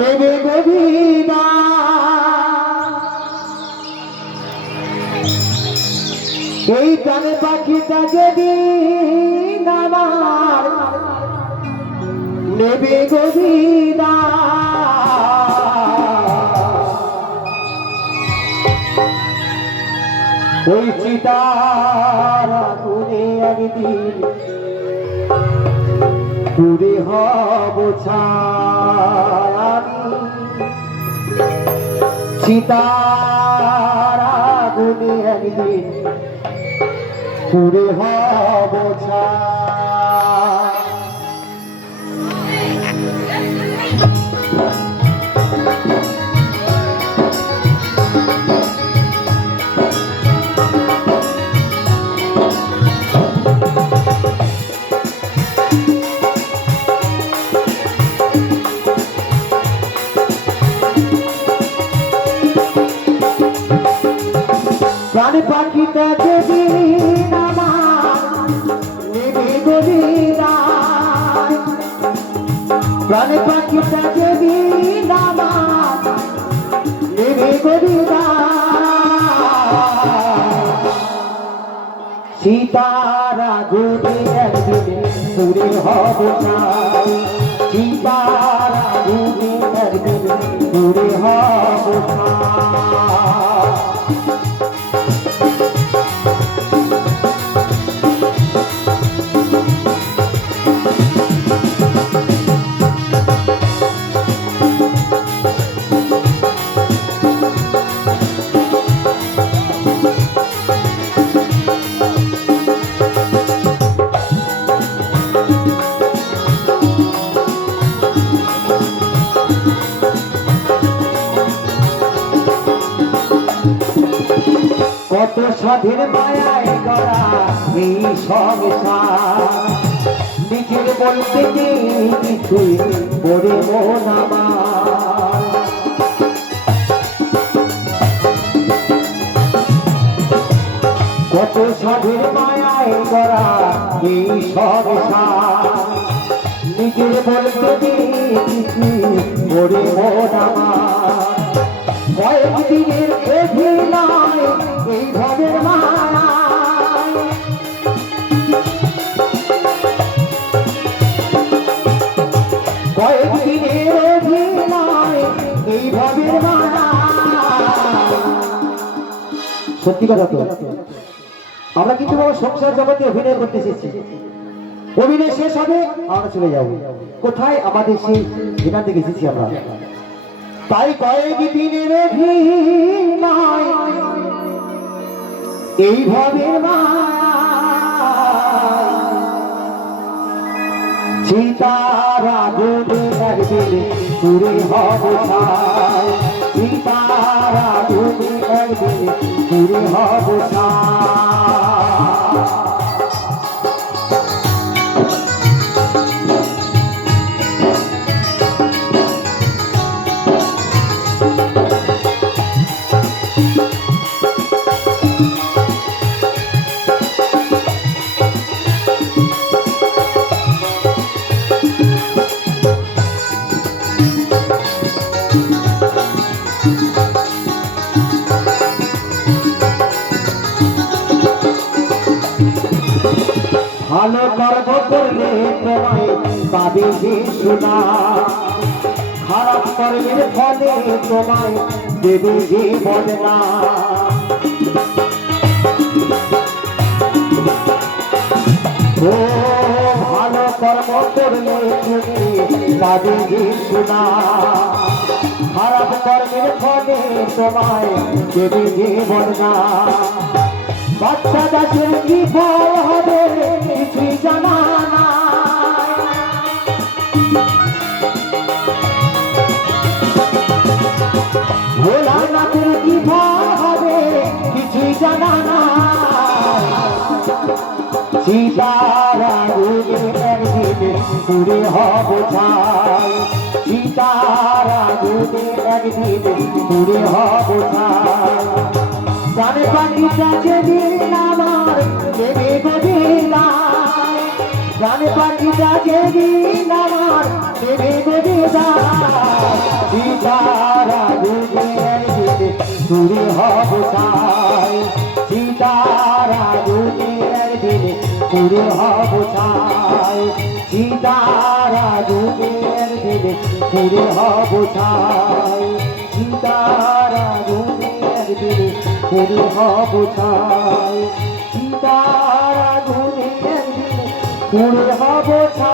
নেবে গভীরা এই প্রাণে পাখিটা যেদিন আমার নেবে গভীরা ওই চিতার আগুনে একদিন পুরে হব ছাই চিতার আগুনে একদিন পুরে হব ছাই। প্রাণ পাখিটা যেদিন আমার নেবে গভীরায় সীতারা গুণে একদিন পুরে হব চাই সীতারা গুণে একদিন পুরে হব কত স্বাধীন মায়ায় গড়া এই সংসার। নিজের বলতে কিছুই করে মন আমার। কত স্বাধীন মায়ায় গড়া এই সংসার। নিজের বলতে কিছুই করে মন কয়েকদিনের অভিনয় সত্যি কথা তো? আমরা কিন্তু সংসার জগতে অভিনয় করতে এসেছি। অভিনয় শেষ হবে, আমরা চলে যাব। কোথায়? আমাদের সেই থেকে এসেছি আমরা। তাই কয়েক দিনের এইভাবে সীতারা গুনে দূরে হব ছাই সীতারা গুনে একদিন দূরে হব ছাই ভালো কর্ম করলে তোমায় পাবে শোনা খারাপ কর্মের ফলে তোমায় দেবে বদনা ও ভালো কর্ম করলে তুমি পাবে শোনা খারাপ কর্মের ফলে তোমায় বদনা বাচ্চা দাসের কি ফল হবে কিছুই জানা নাই। ভোলানাথের কি ফল হবে কিছুই জানা নাই। সীতারা একদিন পুরে হব ছাই সীতারা একদিন পুরে হব ছাই পাখিটা যেদিন আমার দেবে গদিলায় প্রাণে পাখিটা যেদিন আমার দেবে দেবে সীতারা দুনিয়ার দিনে চুরি হব চাই সীতারা দুনিয়ার দিনে চুরি হব চাই সীতারা দুনিয়ার দিনে চুরি হব চাই সীতারা দুনিয়ার দিনে চুরি হব তাই তারা দুনিয়ার দিনে হব চাই?